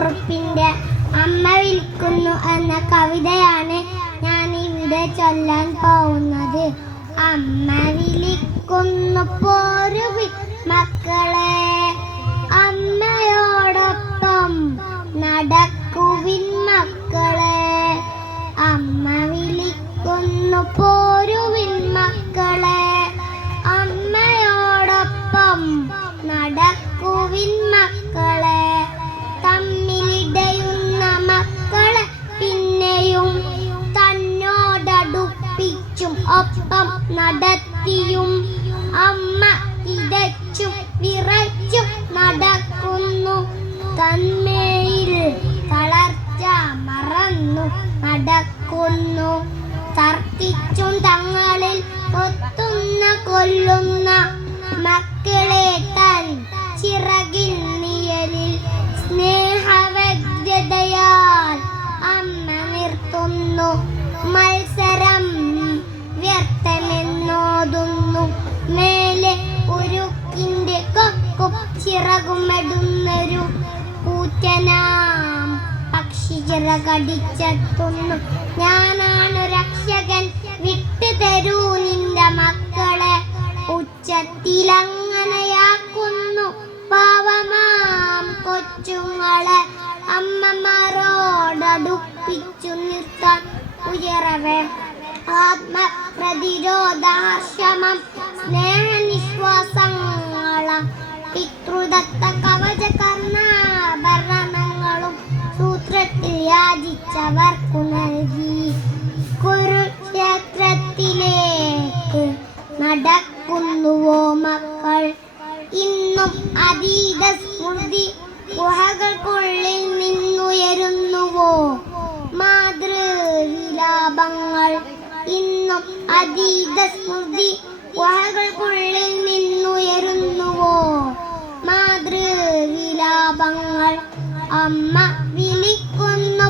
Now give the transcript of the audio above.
കുറുപ്പിന്റെ അമ്മ വിളിക്കുന്നു എന്ന കവിതയാണ് ഞാൻ ഇവിടെ ചൊല്ലാൻ പോകുന്നത്. അമ്മ വിളിക്കുന്നു പോരുവിൻ മക്കളെ, അമ്മയോടൊപ്പം നടക്കുവിൻ മക്കളെ. അമ്മ വിളിക്കുന്നു പോരുവിൻ മക്കളെ, അമ്മയോടൊപ്പം നടക്കുവിൻ മക്കളെ. തമ്മിലിടയുന്ന മക്കളെ പിന്നെയും തന്നോടടുപ്പിച്ചും ഒപ്പം നടത്തിയും അമ്മ ഇതച്ചും വിറച്ചും നടക്കുന്നു. തന്മയിൽ തളർച്ച മറന്നു നടക്കുന്നു. തർക്കിച്ചും തങ്ങളിൽ കൊത്തുന്ന കൊല്ലുന്ന മക്കളെ തൻ ചിറകിൻ നിഴലിൽ സ്നേഹവ്യഗ്രതയാൽ അമ്മ നിർത്തുന്നു. മത്സരം വ്യർത്ഥമെന്നോതുന്നു. മേലെ ഉരുക്കിന്റെ കൊക്കും ചിറകുമെടുന്നൊരു കൂറ്റനാം പക്ഷി ചിറകടിച്ചെത്തുന്നു. ഞാനാണു രക്ഷകൻ, വിട്ടു തരൂ നിന്റെ മക്കളെ. ഉച്ചത്തിലങ്ങനെയാക്കുന്നു പാവമാം കൊച്ചുങ്ങളെ. അമ്മമാരോടടുപ്പിച്ചു നിർത്താൻ ഉയരവേ ആത്മപ്രതിരോധാശ്രമം സ്നേഹനിശ്വാസങ്ങളും പിതൃദത്ത കവച കർണാഭരണങ്ങളും സൂത്രത്തിൽ യാചിച്ചവർക്കു നൽകി. കുരുക്ഷേത്രത്തിലേക്ക് നടക്കുന്നുവോ മക്കൾ? ഇന്നും അതീത സ്മൃതി ഗുഹകൾക്കുള്ളിൽ നിന്നുയരുന്നുവോ മാതൃവിലാപങ്ങൾ? ഇന്നും അതീത സ്മൃതി ഗുഹകൾക്കുള്ളിൽ നിന്നുയരുന്നുവോ മാതൃവിലാപങ്ങൾ? അമ്മ വിളിക്കുന്നു